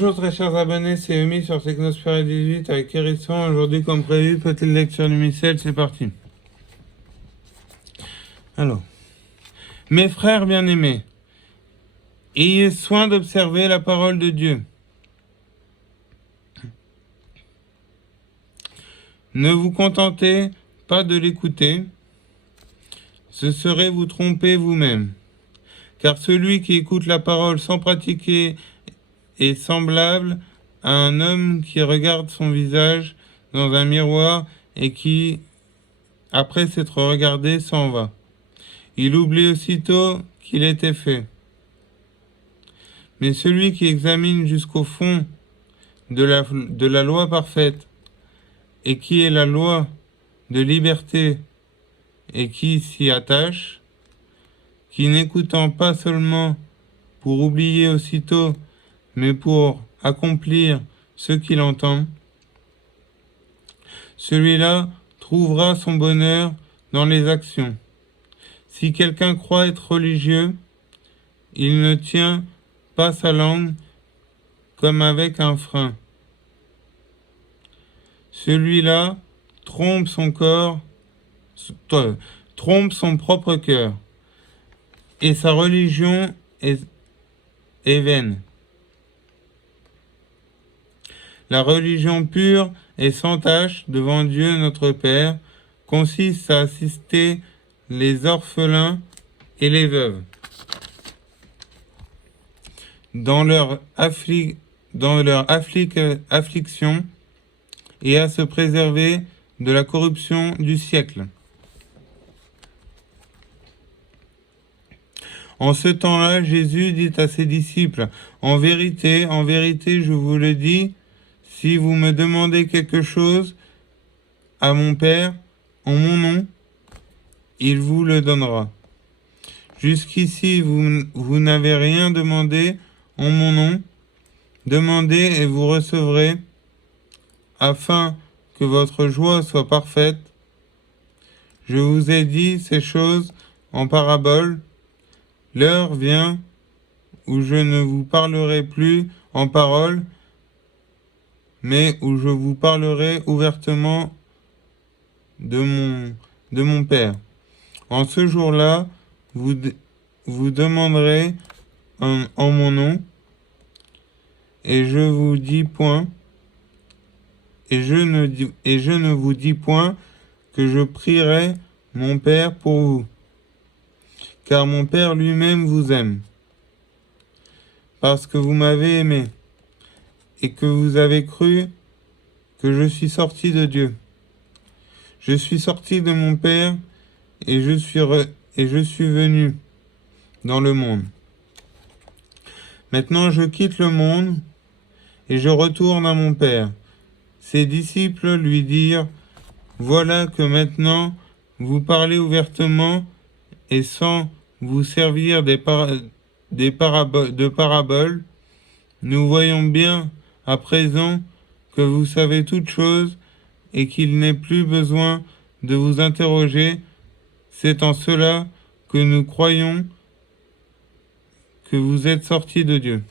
Bonjour très chers abonnés, c'est Emi sur Technosphere 18 avec Hérisson. Aujourd'hui comme prévu, petite lecture du missel, c'est parti. Alors, mes frères bien-aimés, ayez soin d'observer la parole de Dieu. Ne vous contentez pas de l'écouter, ce serait vous tromper vous-même. Car celui qui écoute la parole sans pratiquer est semblable à un homme qui regarde son visage dans un miroir et qui, après s'être regardé, s'en va. Il oublie aussitôt qu'il était fait. Mais celui qui examine jusqu'au fond de la loi parfaite, et qui est la loi de liberté, et qui s'y attache, qui n'écoutant pas seulement pour oublier aussitôt, mais pour accomplir ce qu'il entend, celui-là trouvera son bonheur dans les actions. Si quelqu'un croit être religieux, il ne tient pas sa langue comme avec un frein. Celui-là trompe son propre cœur, et sa religion est vaine. La religion pure et sans tache devant Dieu notre Père consiste à assister les orphelins et les veuves dans leur affliction et à se préserver de la corruption du siècle. En ce temps-là, Jésus dit à ses disciples, en vérité, je vous le dis, si vous me demandez quelque chose à mon Père en mon nom, il vous le donnera. Jusqu'ici, vous n'avez rien demandé en mon nom. Demandez et vous recevrez, afin que votre joie soit parfaite. Je vous ai dit ces choses en parabole. L'heure vient où je ne vous parlerai plus en parole, mais où je vous parlerai ouvertement de mon Père. En ce jour-là, vous demanderez en mon nom, et je ne vous dis point que je prierai mon Père pour vous, car mon Père lui-même vous aime, parce que vous m'avez aimé, et que vous avez cru que je suis sorti de Dieu. Je suis sorti de mon Père, et je suis venu dans le monde. Maintenant je quitte le monde, et je retourne à mon Père. Ses disciples lui dirent, voilà que maintenant vous parlez ouvertement et sans vous servir de paraboles. Nous voyons bien à présent que vous savez toutes choses et qu'il n'est plus besoin de vous interroger. C'est en cela que nous croyons que vous êtes sortis de Dieu.